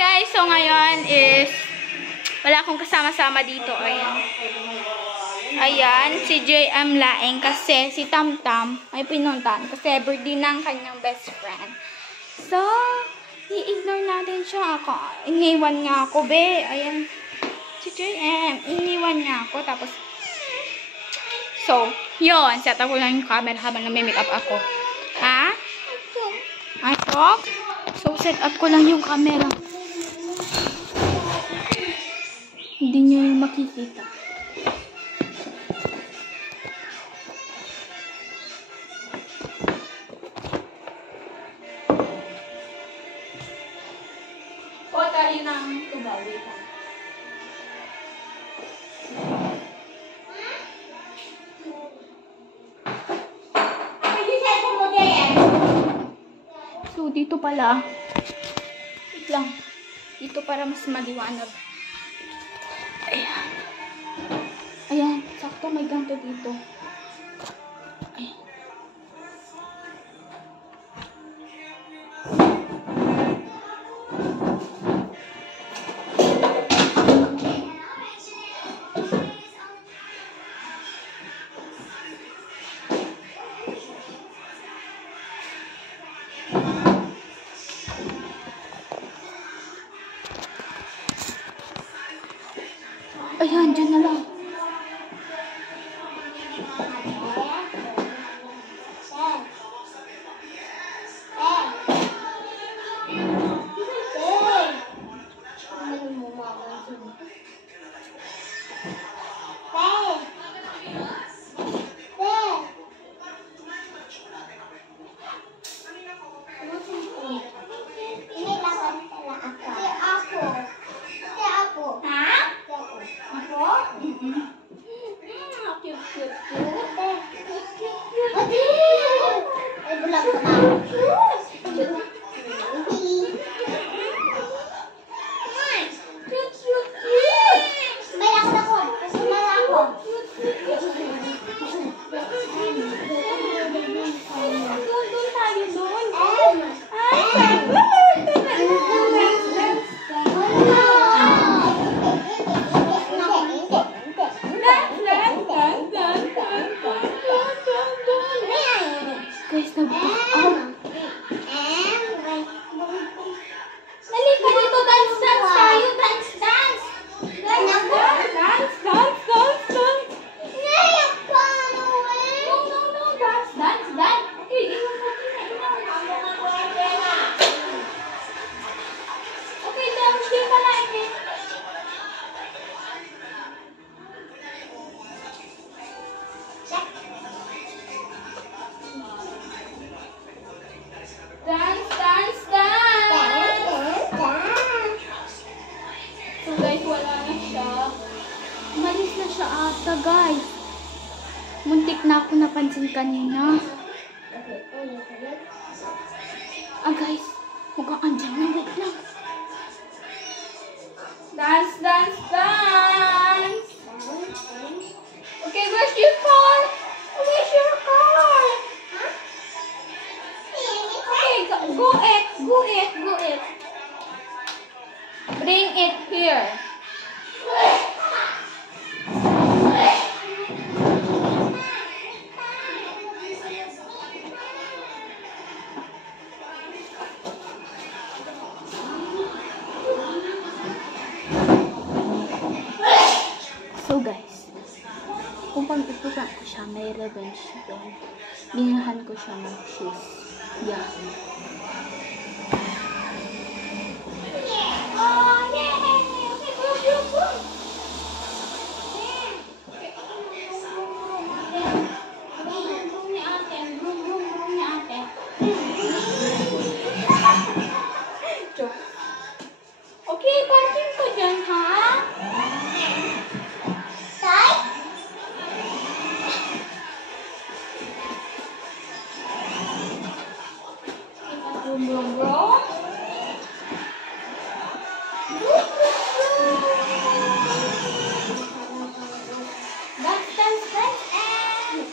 guys! So ngayon is wala akong kasama-sama dito. Ayan. Ayan, si JM Laeng kasi si Tamtam ay pinuntahan kasi birthday ng kanyang best friend. So, i-ignore natin siya. Iniwan nga ako, be. Ayan. Si JM, iniwan nga ako. Tapos, so, yun. Set up ko lang yung camera habang nami-makeup ako. Ha? Ano? So, set up ko lang yung camera. Hindi nyo yung makikita. O, tayo ng tubawi ka. So, dito pala. Wait lang. Dito para mas maliwanag. Ayan. Ayan. Sakto may ganto dito. Ayan. Ayan, dyan na lang. Umalis na siya ata, guys. Muntik na ako napansin kanina. Guys. Mukhang andyan na. Wait lang. Dance, dance, dance. Okay, where's your car? Where's your car? Okay, go it. Go it. Go it. Bring it here. So guys, kung pag-itukan ko siya, may revenge doon. Binahan ko siya ng shoes. Yeah. Okay, parking ko dyan, ha? Brum, brum, brum. Dance, dance, dance, and...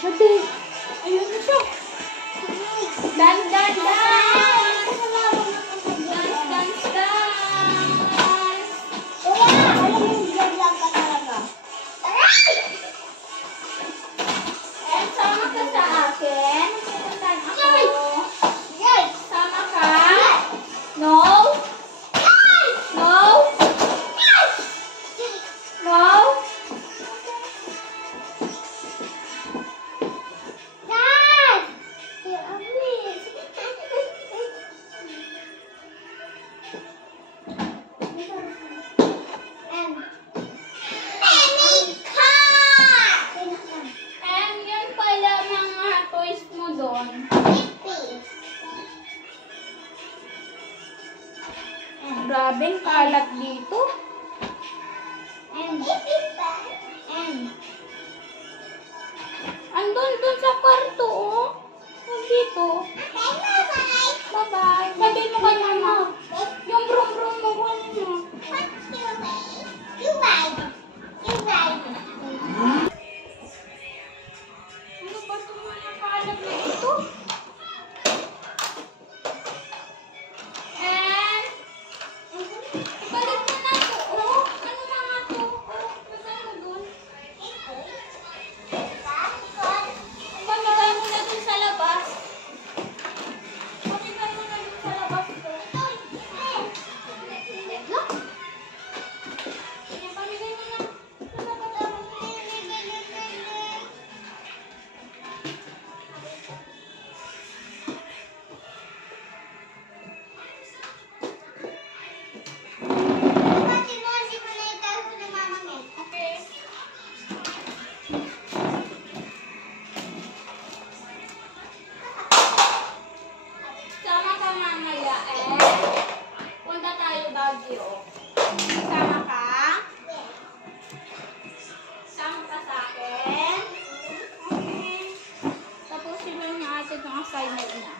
siya, babe. Ayun na siya. Dan, dan, dan! Dance, dance, dance! Kuya, alam mo yung vlog ka talaga. And sama ka sa akin. Pupuntahan ako. Yay! Sama ka? No? No? No? Dad! You're ugly. And And yun pala mga toys mo doon. Grabeng kalat dito. and Andun dun sa kwarto, oh. Dito. Bye-bye. Sabi mo kay mama. Yung brum-brum mo, kunin mo. Ano ba itong mga kalat na ito? And, ibalik mo na ito, oh. Ano mga to? Oh, basta mo dun. Pamigay mo na dun sa labas. Pamigay mo na dun sa labas ito. Ayan, pamigay mo na. Sa labas. Okay. Sama ka mamaya punta tayo Baguio. Sama ka? Sama ka sa akin? Okay. Tapos sila niya ate itong assignment niya.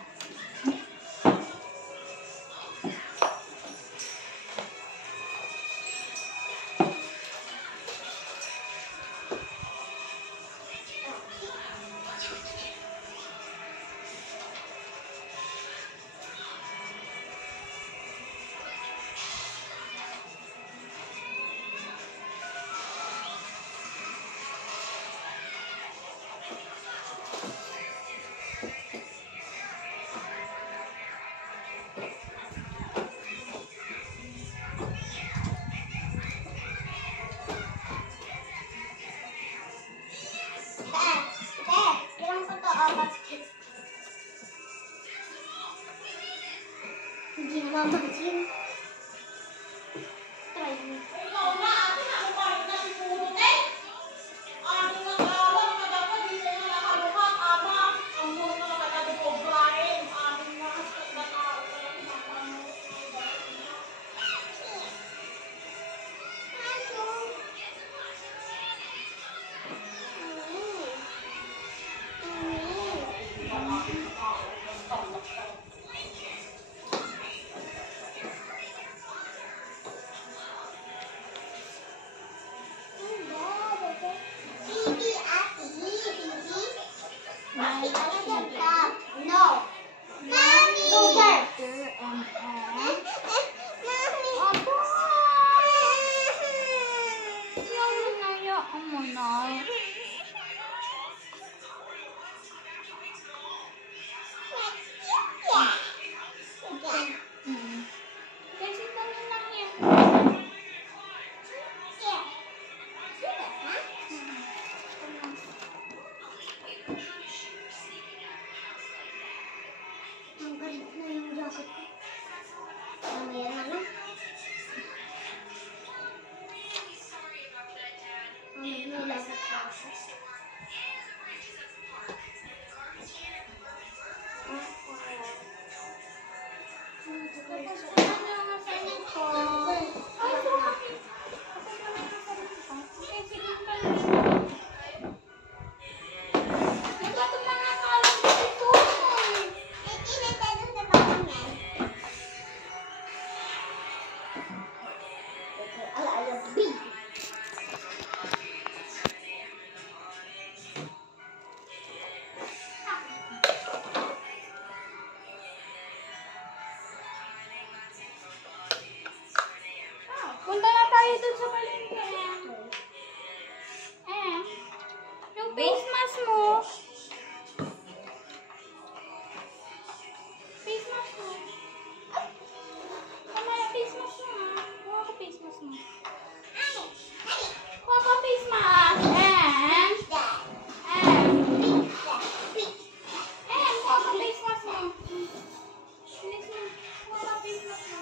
Hindi naman mag-gym. Try mo. No. Mommy. Ang galit na yung jacket ko. tayo dun sa palengke. Yung face mask mo. Face mask mo. Tama yung face mask mo, ha? Kuha ko face mask mo. Kuha ko face mask. Kuha ko face mask mo. Bilis mo. Kuha ko face mask mo.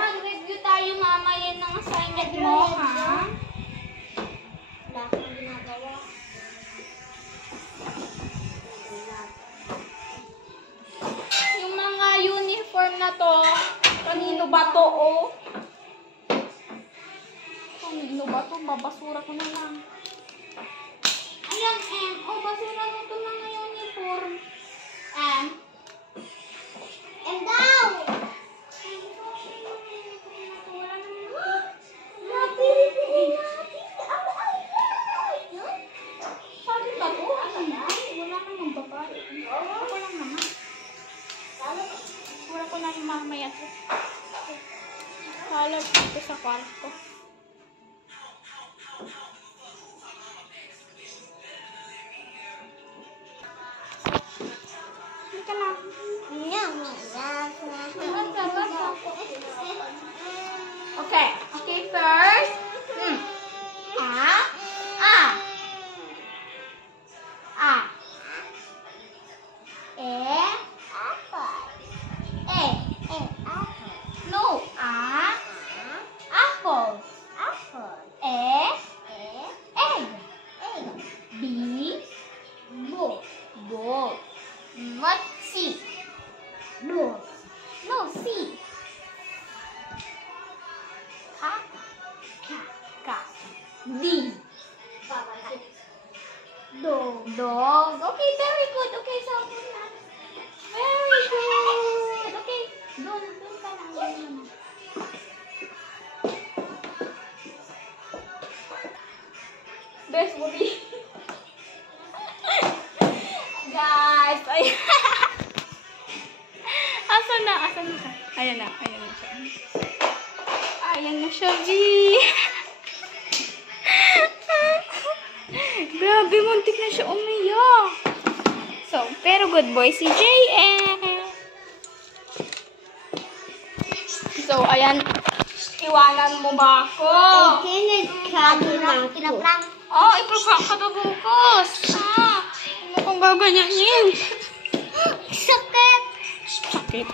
Mag-review tayo mamaya ng assignment mo, ha? Wala akong ginagawa. Yung mga uniform na to, kanino ba to, oh? Kanino ba to? Babasura ko na lang. Ayan, oh, basura na to mga uniform. Down! Sabi ba to? Ano na? Wala namang babae. Ako lang naman. Wala ko lang mamaya to. Salag dito sa kwarto. Dito na. Okay. Okay, first. No. Apple. Egg. Ball. What? C. No, C. D. Dog. Okay, very good. Okay, so very good. Okay, doon ka lang. Best movie. Guys, ayan. Asan na siya? Ayan na siya. Ayan na siya, G. Grabe, muntik na siya umiyak. So, pero good boy si JM. So, ayan. Iwanan mo ba ako? Pinaprank. Oh, ipaprank ka na bukas. Ano kung gaganyanin? Sakit. Sakit.